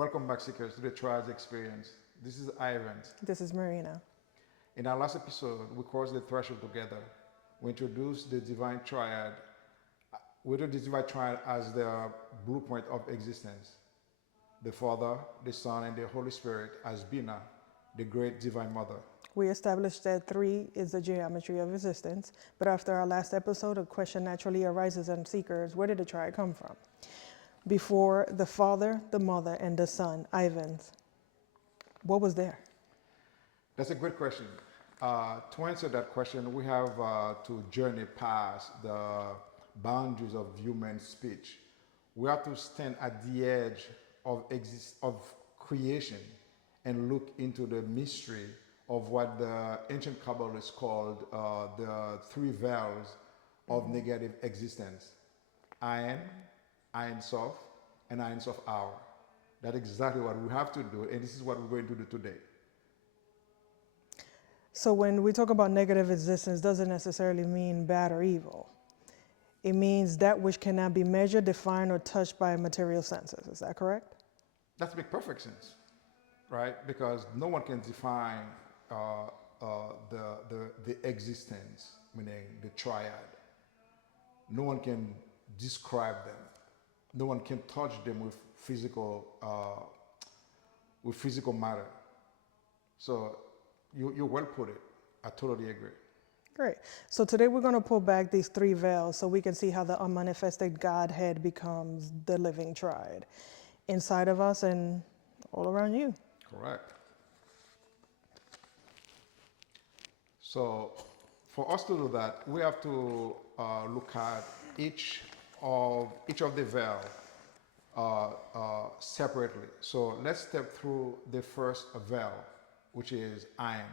Welcome back, Seekers, to the Triad Experience. This is Ivens. This is Marina. In our last episode, we crossed the threshold together. We introduced the Divine Triad. We do the Divine Triad as the blueprint of existence. The Father, the Son, and the Holy Spirit as Binah, the great Divine Mother. We established that 3 is the geometry of existence, but after our last episode, a question naturally arises in seekers: where did the triad come from? Before the Father, the Mother, and the Son, Ivens, what was there? That's a great question. To answer that question, we have to journey past the boundaries of human speech. We have to stand at the edge of creation and look into the mystery of what the ancient Kabbalists called the 3 veils of negative existence: Ain Soph, and Ain Soph Aur. That's exactly what we have to do, and this is what we're going to do today. So when we talk about negative existence, doesn't necessarily mean bad or evil. It means that which cannot be measured, defined, or touched by material senses. Is that correct? That makes perfect sense, right? Because no one can define the existence, meaning the triad. No one can describe them. No one can touch them with physical matter. So you well put it. I totally agree. Great. So today we're going to pull back these 3 veils so we can see how the unmanifested Godhead becomes the living triad inside of us and all around you. Correct. So for us to do that, we have to look at each of the veil separately. So let's step through the first veil, which is Ain.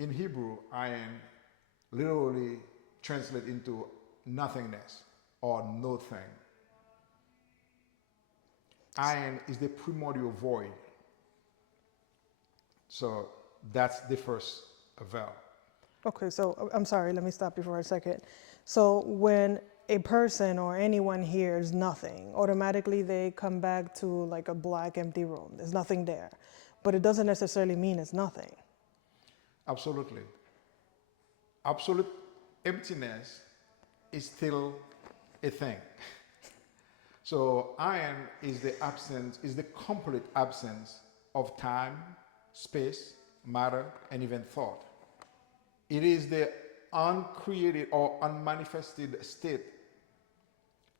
In Hebrew, Ain literally translates into nothingness or no thing. Ain is the primordial void. So that's the first veil. Okay, so I'm sorry, let me stop you for a second. So when a person or anyone hears nothing, automatically they come back to like a black empty room. There's nothing there. But it doesn't necessarily mean it's nothing. Absolutely. Absolute emptiness is still a thing. So Ain is the complete absence of time, space, matter, and even thought. It is the uncreated or unmanifested state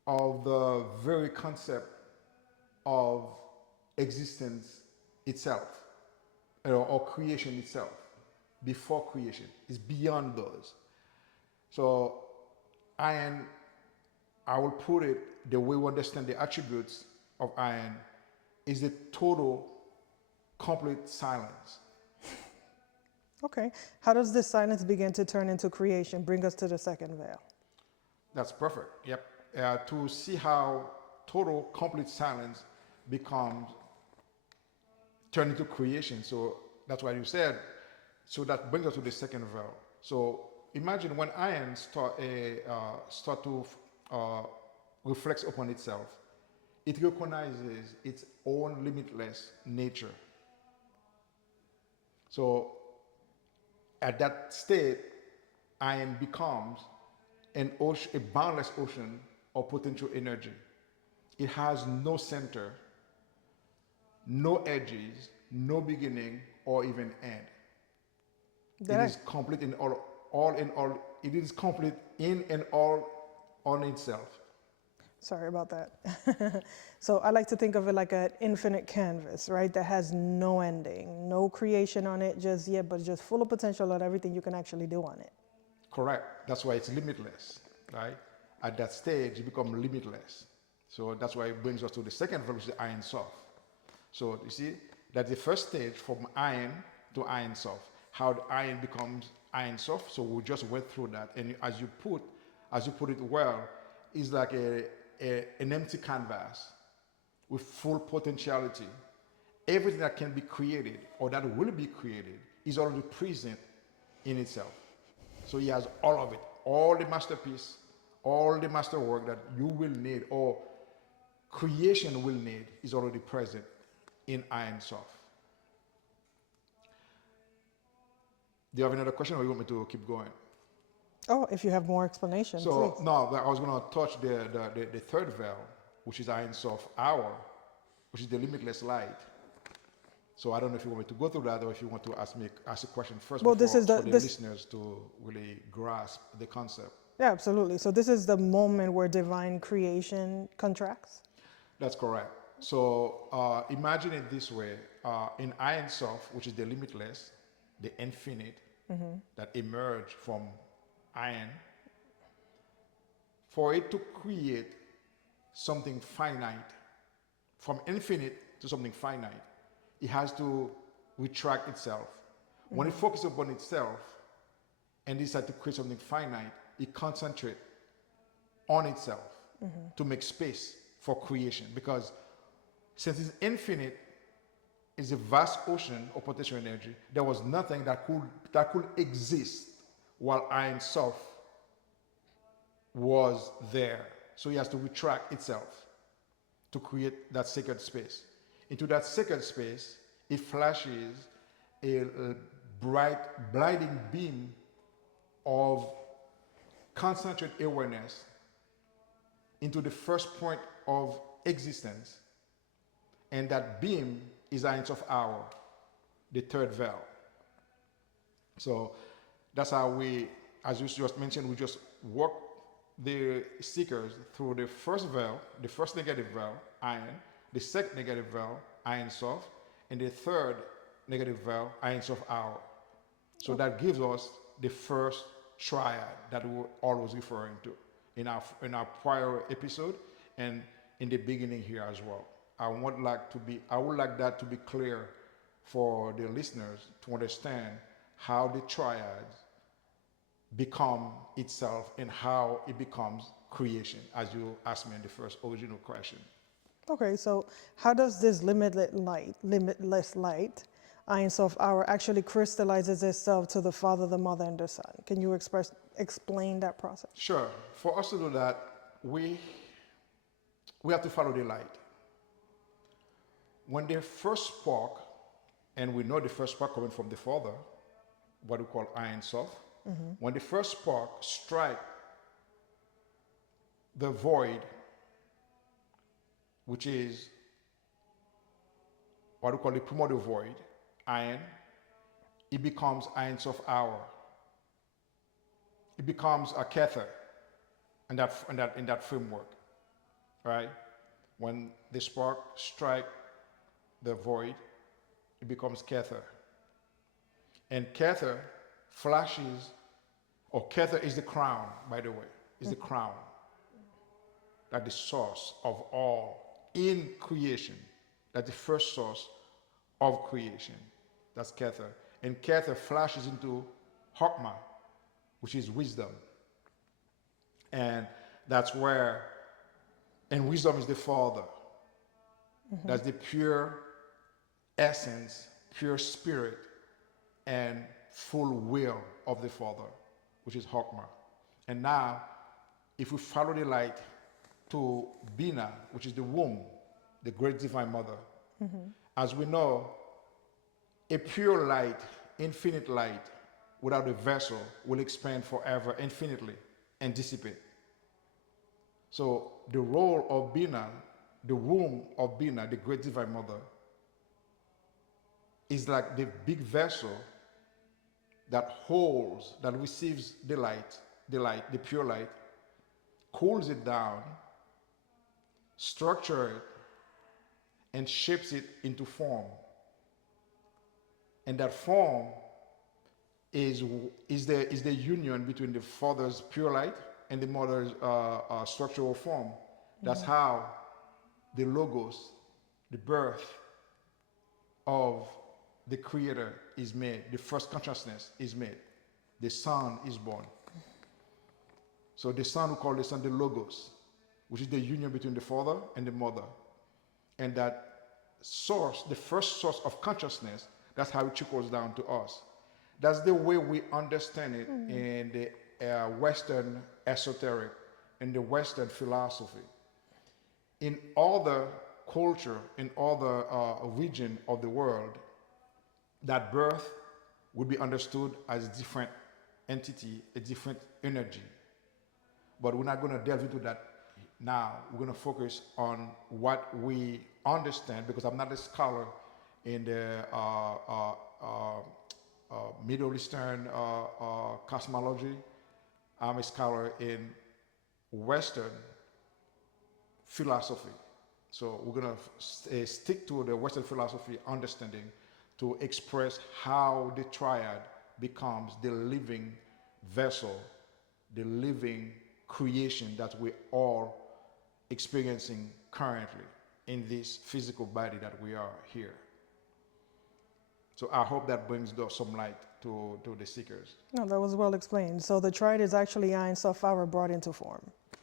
of the very concept of existence itself, or creation itself. Before creation is beyond those. So I will put it the way we understand the attributes of Ain is the total, complete silence. Okay. How does this silence begin to turn into creation? Bring us to the second veil. That's perfect. Yep. To see how total, complete silence becomes turned into creation. So that's what you said. So that brings us to the second veil. So imagine when Ain start to reflect upon itself, it recognizes its own limitless nature. So at that state, Ain becomes a boundless ocean of potential energy. It has no center, no edges, no beginning, or even end. It is complete in all in all. It is complete in and all on itself. Sorry about that. So I like to think of it like an infinite canvas, right? That has no ending, no creation on it just yet, but just full of potential and everything you can actually do on it. Correct. That's why it's limitless, right? At that stage, it becomes limitless. So that's why it brings us to the second verse, the Ain Soph. So you see, that's the first stage from Ain to Ain Soph. How the Ain becomes Ain Soph. So we just went through that, and as you put it well, it's like an empty canvas with full potentiality. Everything that can be created or that will be created is already present in itself. So he has all of it, all the masterpiece, all the masterwork that you will need or creation will need is already present in Ain Soph. Do you have another question, or you want me to keep going? Oh, if you have more explanation, So please. no, but I was going to touch the third veil, which is Ain Soph Aur, which is the limitless light. So I don't know if you want me to go through that, or if you want to ask a question first Well, before for the listeners to really grasp the concept. Yeah, absolutely. So this is the moment where divine creation contracts? That's correct. So imagine it this way. In Ain Soph, which is the limitless, the infinite, that emerged from Ain, for it to create something finite, from infinite to something finite, it has to retract itself. When it focuses upon itself and decides to create something finite, it concentrates on itself to make space for creation. Because since it's infinite, it's a vast ocean of potential energy, there was nothing that could exist while Ain Soph was there. So he has to retract itself to create that sacred space. Into that sacred space, it flashes a bright, blinding beam of concentrated awareness into the first point of existence. And that beam is Ain Soph Aur, the third veil. So that's how we, as you just mentioned, we just work the seekers through the first veil, the first negative veil, Ain, the second negative veil, Ain Soph, and the third negative veil, Ain Soph Aur. So that gives us the first triad that we were always referring to in our prior episode and in the beginning here as well. I would like that to be clear for the listeners to understand how the triads become itself and how it becomes creation, as you asked me in the first original question. Okay, so how does this limitless light, Ain Soph Aur, actually crystallizes itself to the Father, the Mother, and the Son? Can you explain that process? Sure. For us to do that, we have to follow the light. When the first spark, and we know the first spark coming from the Father, what we call Ain Soph, when the first spark strikes the void, which is what we call the primordial void, Ain, it becomes Ain Soph Aur. It becomes a kether in that framework, right? When the spark strikes the void, it becomes kether. And kether flashes, or kether is the crown, by the way, is the crown. That the source of all in creation. That's the first source of creation. That's kether. And kether flashes into Chokmah, which is wisdom. And that's where, and wisdom is the Father. That's the pure essence, pure spirit, and full will of the Father, which is Chokmah. And now, if we follow the light to Binah, which is the womb, the great divine mother, as we know, a pure light, infinite light, without a vessel, will expand forever, infinitely, and dissipate. So the role of Binah, the womb of Binah, the great divine mother, is like the big vessel that holds, that receives the light, the pure light, cools it down, structures it, and shapes it into form. And that form is the union between the Father's pure light and the Mother's structural form. That's how the Logos, the birth of the Creator is made. The first consciousness is made. The Son is born. So the Son, we call the Son the Logos, which is the union between the Father and the Mother. And that source, the first source of consciousness, that's how it trickles down to us. That's the way we understand it in the Western esoteric, in the Western philosophy. In other culture, in other region of the world, that birth would be understood as a different entity, a different energy. But we're not going to delve into that now. We're going to focus on what we understand, because I'm not a scholar in the Middle Eastern cosmology. I'm a scholar in Western philosophy. So we're going to stick to the Western philosophy understanding to express how the triad becomes the living vessel, the living creation that we're all experiencing currently in this physical body that we are here. So I hope that brings some light to the seekers. No, that was well explained. So the triad is actually Ain Soph Aur brought into form.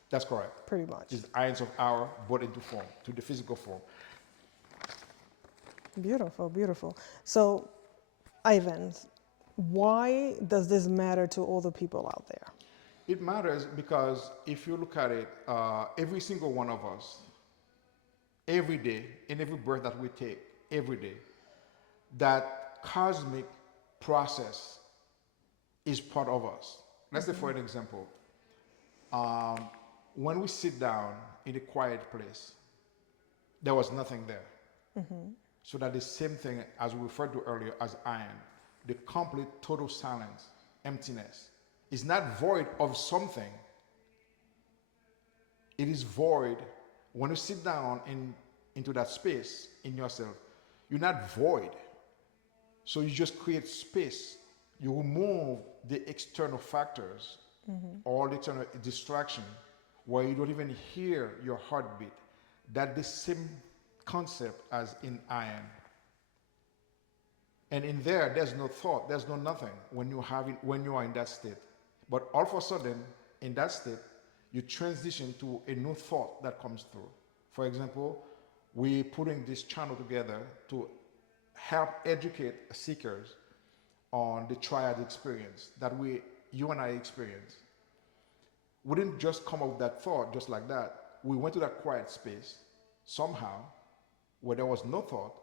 That's correct. Pretty much. It's Ain Soph Aur brought into form, to the physical form. Beautiful, beautiful. So, Ivens, why does this matter to all the people out there? It matters because if you look at it, every single one of us, every day, in every breath that we take, every day, that cosmic process is part of us. Let's say, for an example, when we sit down in a quiet place, there was nothing there. So that the same thing as we referred to earlier as iron, the complete total silence, emptiness, is not void of something. It is void when you sit down into that space in yourself. You're not void. So you just create space. You remove the external factors, all the external distraction, where you don't even hear your heartbeat. That's the same concept as in iron. And in there's no thought, there's no nothing when you are in that state. But all of a sudden, in that state, you transition to a new thought that comes through. For example, we're putting this channel together to help educate seekers on the triad experience that you and I experience. We didn't just come up with that thought just like that. We went to that quiet space somehow where there was no thought,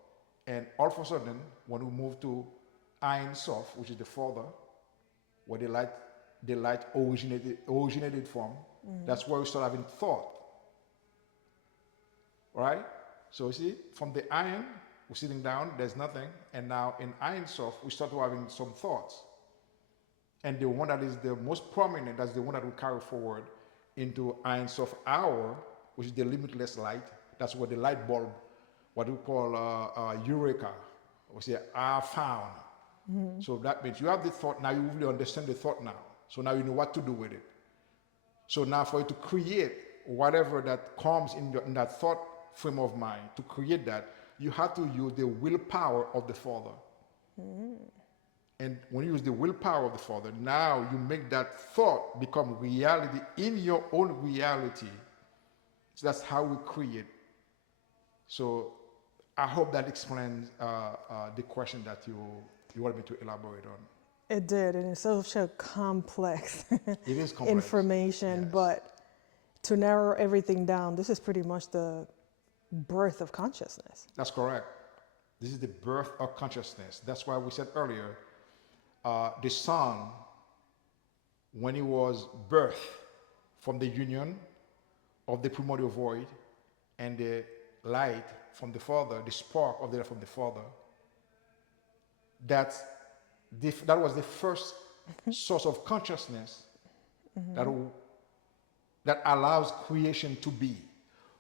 and all of a sudden, when we move to Ain Soph, which is the father, where the light originated from, that's where we start having thought. Right? So you see, from the iron, we're sitting down, there's nothing, and now in Ain Soph, we start having some thoughts. And the one that is the most prominent, that's the one that we carry forward into Ain Soph Aur, which is the limitless light. That's where the light bulb, what we call eureka, we say, are found. So that means you have the thought, now you really understand the thought now. So now you know what to do with it. So now for you to create whatever that comes in that thought frame of mind, to create that, you have to use the willpower of the Father. And when you use the willpower of the Father, now you make that thought become reality in your own reality. So that's how we create. So I hope that explains the question that you wanted me to elaborate on. It did, and it's such a complex, It is complex. information, Yes. but to narrow everything down, this is pretty much the birth of consciousness. That's correct. This is the birth of consciousness. That's why we said earlier, the Son, when he was birthed from the union of the primordial void and the light from the Father, the spark of the light from the Father, that was the first source of consciousness that allows creation to be.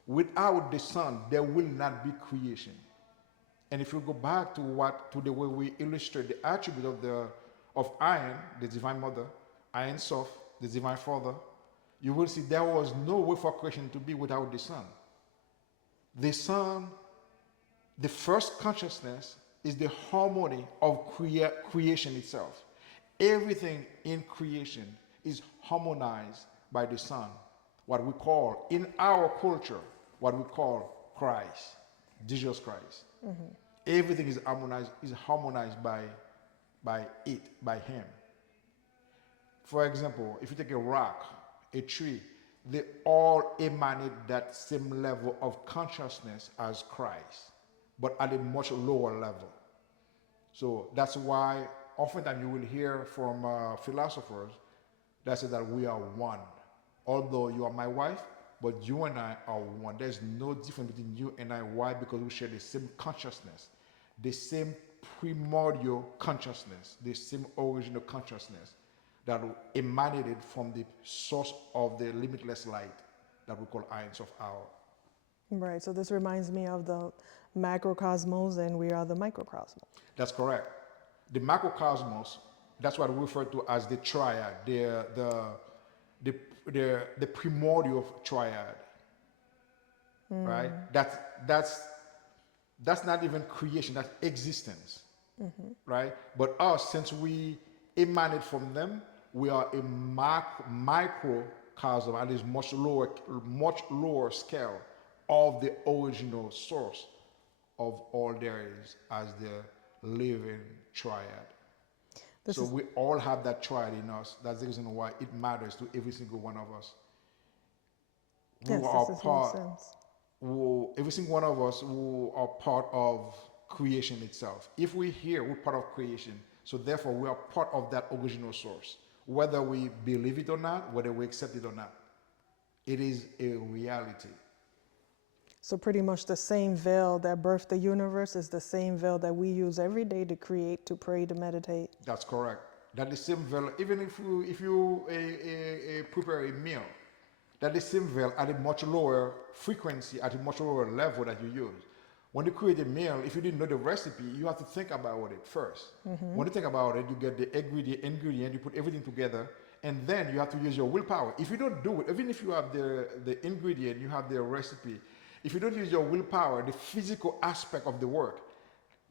Without the Son, there will not be creation. And if you go back to the way we illustrate the attribute of Ain, the Divine Mother, Ain Soph, the Divine Father, you will see there was no way for creation to be without the Son. The Son, the first consciousness, is the harmony of creation itself. Everything in creation is harmonized by the Son, what we call, in our culture, what we call Christ, Jesus Christ. Everything is harmonized by Him. For example, if you take a rock, a tree, they all emanate that same level of consciousness as Christ, but at a much lower level. So that's why oftentimes you will hear from philosophers that say that we are one. Although you are my wife, but you and I are one. There's no difference between you and I. Why? Because we share the same consciousness, the same primordial consciousness, the same original consciousness that emanated from the source of the limitless light that we call Ain Soph Aur. Right. So this reminds me of the macrocosmos, and we are the microcosmos. That's correct. The macrocosmos, that's what we refer to as the triad, the primordial triad, right? That's not even creation, that's existence, right? But us, since we emanate from them, we are a microcosm at this much lower scale of the original source of all there is as the living triad. So we all have that triad in us. That's the reason why it matters to every single one of us. Yes, this makes sense. Every single one of us who are part of creation itself. If we're here, we're part of creation. So therefore, we are part of that original source. Whether we believe it or not, whether we accept it or not, it is a reality. So pretty much the same veil that birthed the universe is the same veil that we use every day to create, to pray, to meditate. That's correct. That the same veil, even if you prepare a meal, that the same veil at a much lower frequency, at a much lower level that you use. When you create a meal, if you didn't know the recipe, you have to think about it first. When you think about it, you get the ingredient, you put everything together, and then you have to use your willpower. If you don't do it, even if you have the ingredient, you have the recipe, if you don't use your willpower, the physical aspect of the work,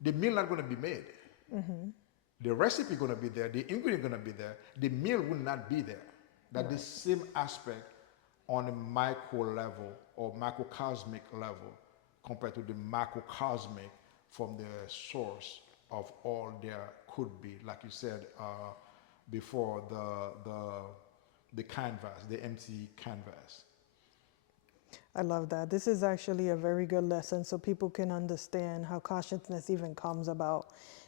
the meal not going to be made. The recipe going to be there, the ingredient going to be there, the meal will not be there. That the same aspect on a micro level or macrocosmic level compared to the macrocosmic from the source of all there could be, like you said before, the canvas, the empty canvas. I love that. This is actually a very good lesson so people can understand how consciousness even comes about.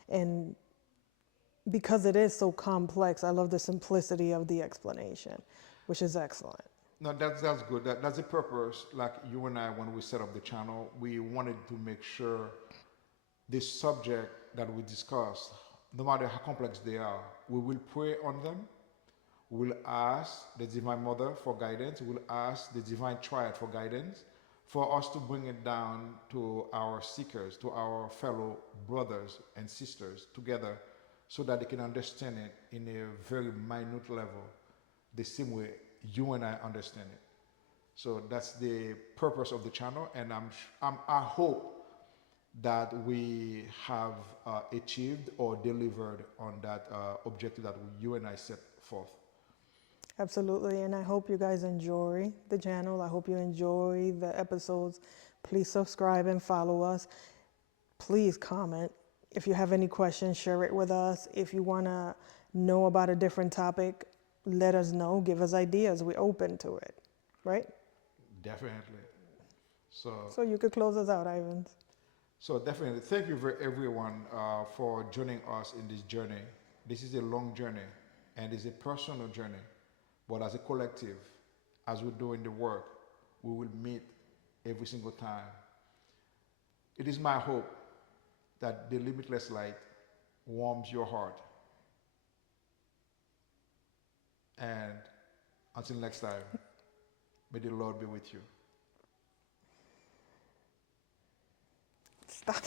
And because it is so complex, I love the simplicity of the explanation, which is excellent. No, that's good. That's the purpose. Like you and I, when we set up the channel, we wanted to make sure this subject that we discussed, no matter how complex they are, we will pray on them. We'll ask the Divine Mother for guidance. We'll ask the Divine Triad for guidance, for us to bring it down to our seekers, to our fellow brothers and sisters together, so that they can understand it in a very minute level, the same way you and I understand it. So that's the purpose of the channel, and I hope that we have achieved or delivered on that objective that you and I set forth. Absolutely, and I hope you guys enjoy the channel. I hope you enjoy the episodes. Please subscribe and follow us. Please comment. If you have any questions, share it with us. If you want to know about a different topic, let us know. Give us ideas. We're open to it, right? Definitely. So you could close us out, Ivens. So definitely, thank you everyone for joining us in this journey. This is a long journey, and it's a personal journey. But as a collective, as we're doing the work, we will meet every single time. It is my hope that the limitless light warms your heart. And until next time, may the Lord be with you. Stop.